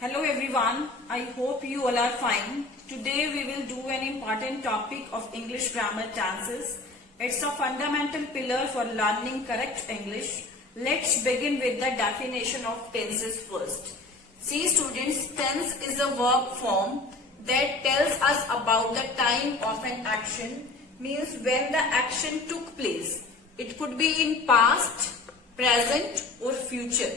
Hello everyone, I hope you all are fine. Today we will do an important topic of English grammar tenses. It's a fundamental pillar for learning correct English. Let's begin with the definition of tenses first. See students, tense is a verb form that tells us about the time of an action, means when the action took place. It could be in past, present or future.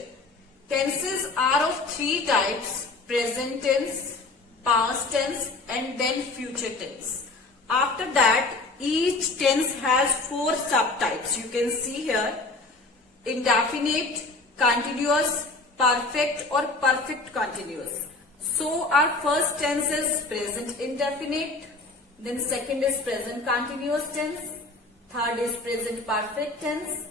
Tenses are of three types: present tense, past tense and then future tense. After that, each tense has four subtypes. You can see here: indefinite, continuous, perfect or perfect continuous. So our first tense is present indefinite, then second is present continuous tense, third is present perfect tense,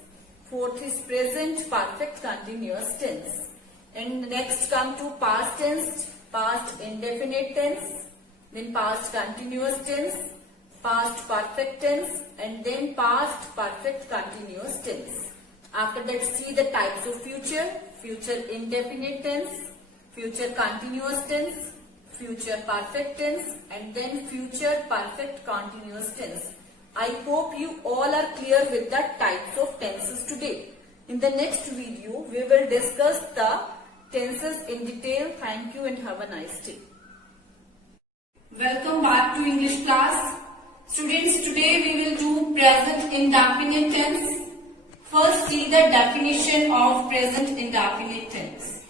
fourth is present perfect continuous tense. And next come to past tense, past indefinite tense, then past continuous tense, past perfect tense and then past perfect continuous tense. After that, see the types of future: future indefinite tense, future continuous tense, future perfect tense and then future perfect continuous tense. I hope you all are clear with the types of tenses today. In the next video, we will discuss the tenses in detail. Thank you and have a nice day. Welcome back to English class. Students, today we will do present indefinite tense. First, see the definition of present indefinite tense.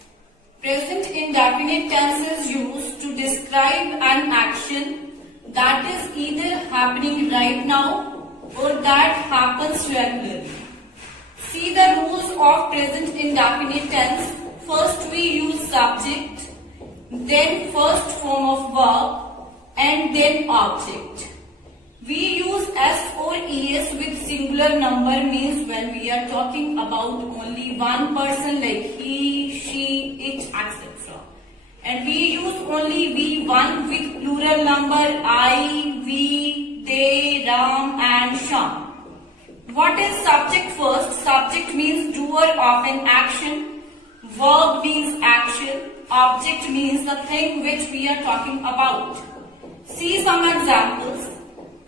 Present indefinite tense is used to describe an action that is either happening right now or that happens regularly. See the rules of present indefinite tense. First we use subject, then first form of verb and then object. We use S or ES with singular number, means when we are talking about only one person like he, she, it, etc. And we use only V1 with plural number I, we, they, Ram and Sham. What is subject first? Subject means doer of an action. Verb means action. Object means the thing which we are talking about. See some examples.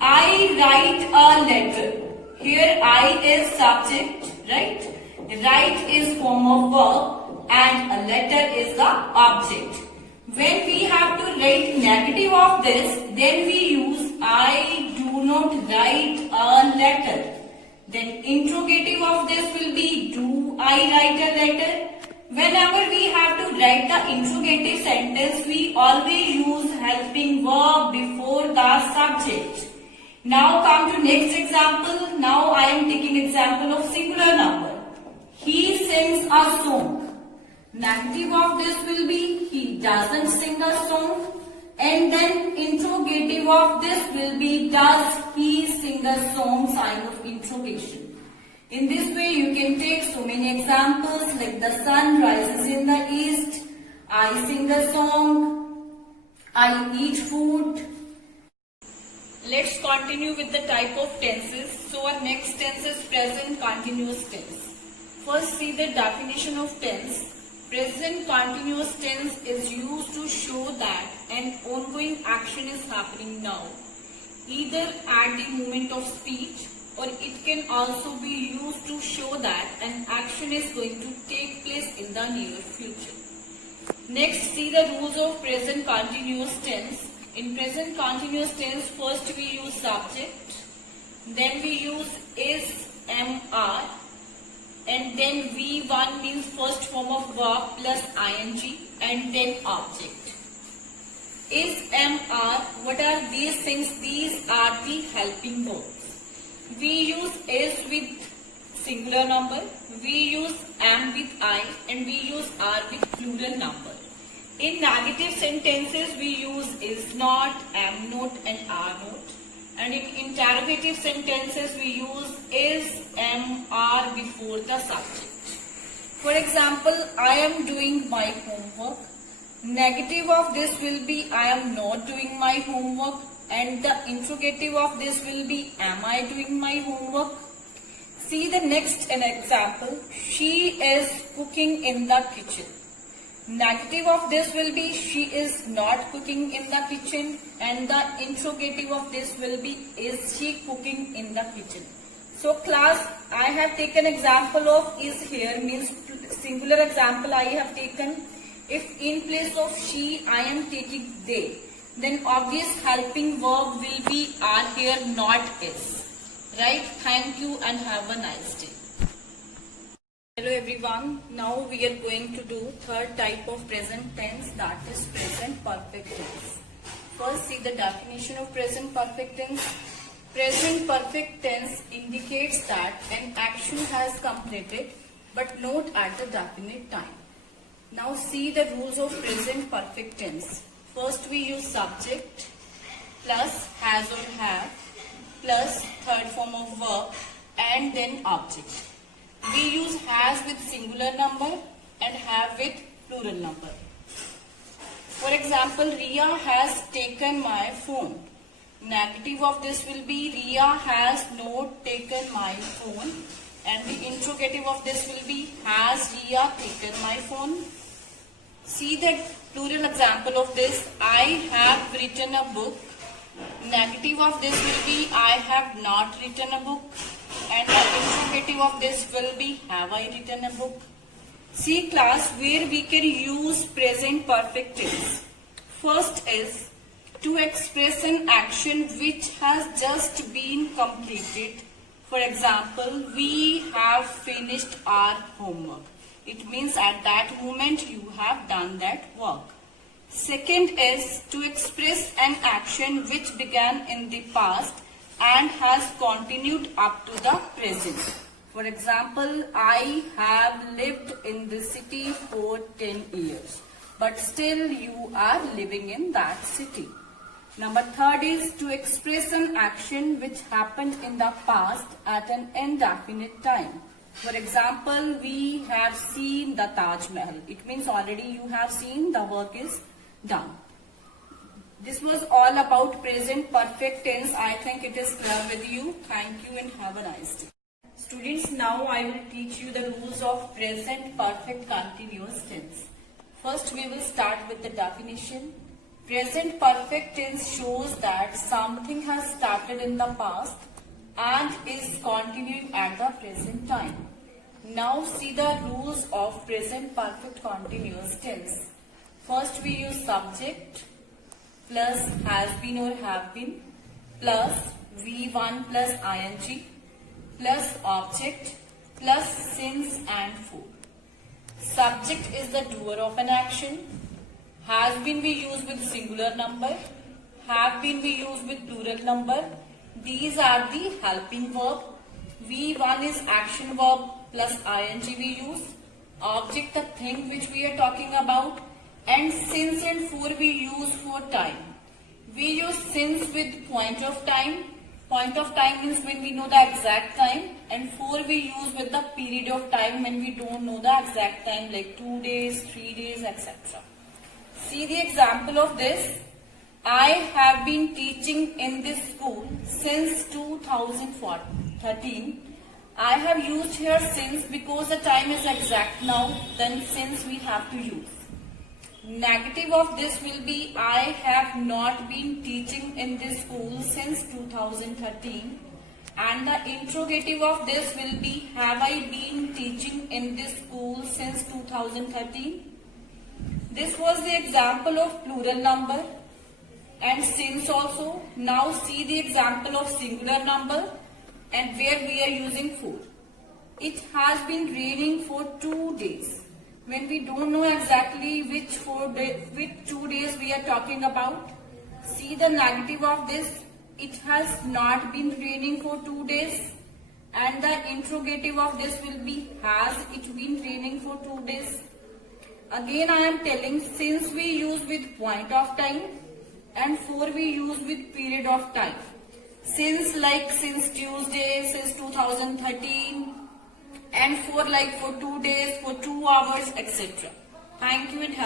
I write a letter. Here I is subject, right? Write is form of verb and a letter is the object. When we have to write negative of this, then we use I do not write a letter. Then interrogative of this will be do I write a letter? Whenever we have to write the interrogative sentence, we always use helping verb before the subject. Now come to next example. Now I am taking example of singular number. He sings a song. Negative of this will be he doesn't sing a song. And then interrogative of this will be does he sing a song, sign of interrogation. In this way, you can take so many examples like the sun rises in the east, I sing a song, I eat food. Let's continue with the type of tenses. So our next tense is present continuous tense. First, see the definition of tense. Present continuous tense is used to show that an ongoing action is happening now, either at the moment of speech, or it can also be used to show that an action is going to take place in the near future. Next, see the rules of present continuous tense. In present continuous tense, first we use subject, then we use is, am, are, and then V1 means first form of verb plus ing and then object. Is, am, are, what are these things? These are the helping verbs. We use is with singular number, we use am with I and we use are with plural number. In negative sentences we use is not, am not and are not. And in interrogative sentences we use is, am, are before the subject. For example, I am doing my homework. Negative of this will be I am not doing my homework. And the interrogative of this will be am I doing my homework? See the next example. She is cooking in the kitchen. Negative of this will be she is not cooking in the kitchen, and the interrogative of this will be is she cooking in the kitchen. So class, I have taken example of is here, means singular example I have taken. If in place of she I am taking they, then obvious helping verb will be are here, not is. Right? Thank you and have a nice day. Hello everyone. Now we are going to do third type of present tense, that is present perfect tense. First, see the definition of present perfect tense. Present perfect tense indicates that an action has completed but not at the definite time. Now see the rules of present perfect tense. First we use subject plus has or have plus third form of verb and then object. We use has with singular number and have with plural number. For example, Riya has taken my phone. Negative of this will be Riya has not taken my phone, and the interrogative of this will be has Riya taken my phone. See the plural example of this, I have written a book. Negative of this will be I have not written a book, and the interrogative of this will be have I written a book. See class, where we can use present perfect tense. First is to express an action which has just been completed. For example, we have finished our homework. It means at that moment you have done that work. Second is to express an action which began in the past and has continued up to the present. For example, I have lived in the city for 10 years, but still you are living in that city. Number third is to express an action which happened in the past at an indefinite time. For example, we have seen the Taj Mahal. It means already you have seen, the work is done. This was all about present perfect tense. I think it is clear with you. Thank you and have a nice day. Students, now I will teach you the rules of present perfect continuous tense. First, we will start with the definition. Present perfect tense shows that something has started in the past and is continuing at the present time. Now see the rules of present perfect continuous tense. First, we use subject plus has been or have been plus V1 plus ing plus object plus since and for. Subject is the doer of an action. Has been we use with singular number. Have been we use with plural number. These are the helping verb. V1 is action verb plus ing we use. Object, the thing which we are talking about. And since and for we use for time. We use since with point of time. Point of time means when we know the exact time, and for we use with the period of time when we don't know the exact time, like 2 days, 3 days, etc. See the example of this. I have been teaching in this school since 2013. I have used here since because the time is exact now, then since we have to use. Negative of this will be I have not been teaching in this school since 2013, and the interrogative of this will be have I been teaching in this school since 2013. This was the example of plural number and since also. Now see the example of singular number and where we are using for. It has been raining for 2 days. When we don't know exactly which 2 days we are talking about, see the negative of this. It has not been raining for 2 days, and the interrogative of this will be has it been raining for 2 days. Again I am telling, since we use with point of time and for we use with period of time. Since like since Tuesday, since 2013, and for like for 2 days, for 2 hours, etc. Thank you and have